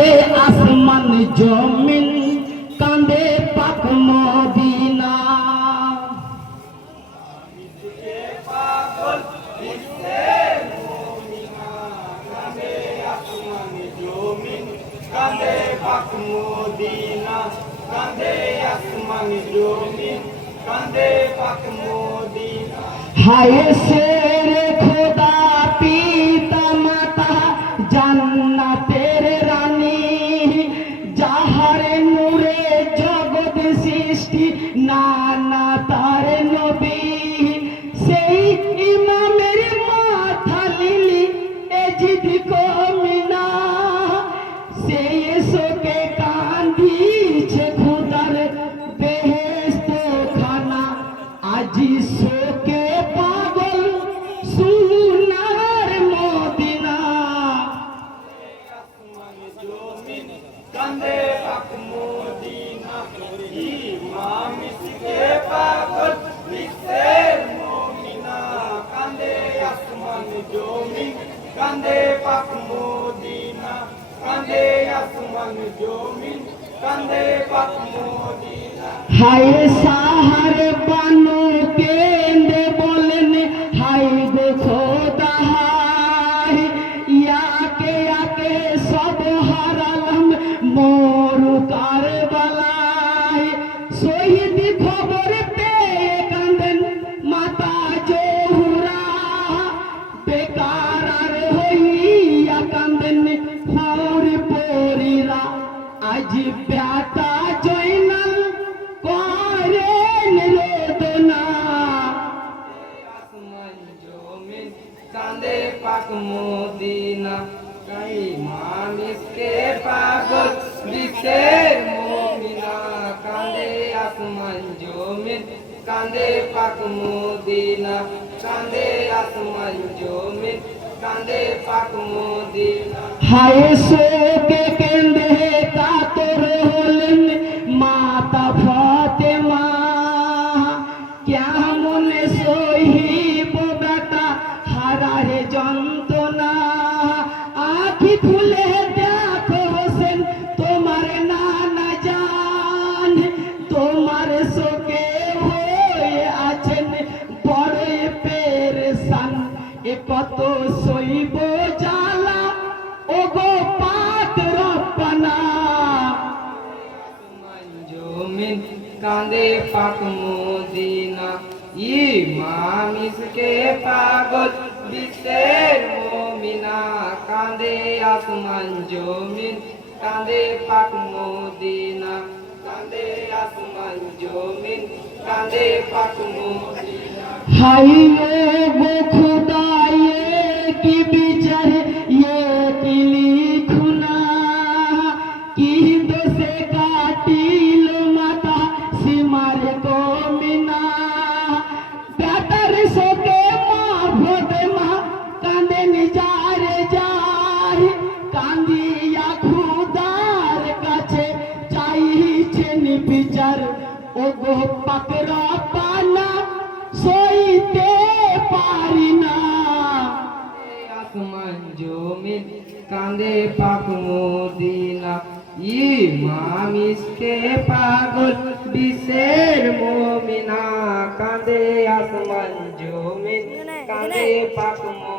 কাঁদে আসমান জমিন, কাঁদে পাক মদিনা। কাঁদে পাক মদিনা, কাঁদে আসমান জমিন, কাঁদে পাক মদিনা। হায় শেরে খোদা পিতা মাতা জান্নাতের রানী, যাহার নূরে জগৎ সৃষ্টি নানা তার নবী, সেই ইমামের মাথা লিলি এজিদ কমিনা, সেই শোকে কান্দিছে খোদার বেহেশত খানা, আজি শোকে পাগল সোনার মদিনা। জমিন কাঁদে পাক মদিনা, ইমাম ইসকে পাগল বিশ্বের মুমিনা। কাঁদে আসমান জমিন, কাঁদে পাক মদিনা, কাঁদে আসমান জমিন, কাঁদে পাক মদিনা। হায় সাহার বানু কেন্দে বলেন হায় গো খোদা হায়, ইয়াকে ইয়াকে সব হারালাম মরু কারবালায়। শহীদ খবর পেয়ে কাঁদেন মাতা জহুরা, বেকার আর হইয়া কাঁদেন হুর পরীরা, আজ ব্যাটা জয়নাল করেন রোদনা। আসমান জমিন কাঁদে পাক মদিনা, ইমাম ইসকে পাগল বিশ্বের মুমিনা। কাঁদে আসমান জমিন, কাঁদে পাক মদিনা, কাঁদে আসমান জমিন, কাঁদে পাক মদিনা। হায় শোকে কেন্দে কাতর হলেন মাতা ফাতেমা, কেমন সহিব বেটা হারারে যন্ত্রণা। আখি খুলে দেখো হোসেন তোমার নানা জান, তোমার শোকে হয়ে আছেন বড় পেরেশান। এ কত সইব জ্বালা ও গো পাক রব্বানা। আসমান জমিন কাঁদে পাক মদিনা, ইমাম ইসকে পাগল বিশ্বের মুমিনা। কাঁদে আসমান জমিন, কাঁদে পাক মদিনা, কাঁদে আসমান জমিন, কাঁদে পাক মদিনা। হায় গো খুদা ये কি বিচার ये কি লিখুনা, কি দোষে কাটিল মাতা সীমার কমিনা। বেটার শোকে মা ফাতেমা কাঁদেন যারে যায়, কান্দিয়া খুদার কাছে চাইছেন বিচার। ও গো পাক রব্বানা সইতে পারি না। আসমান জমিন কাঁদে পাক মদিনা, ইমাম ইসকে পাগল বিশ্বের মুমিনা। কাঁদে আসমান জমিন, কাঁদে পাক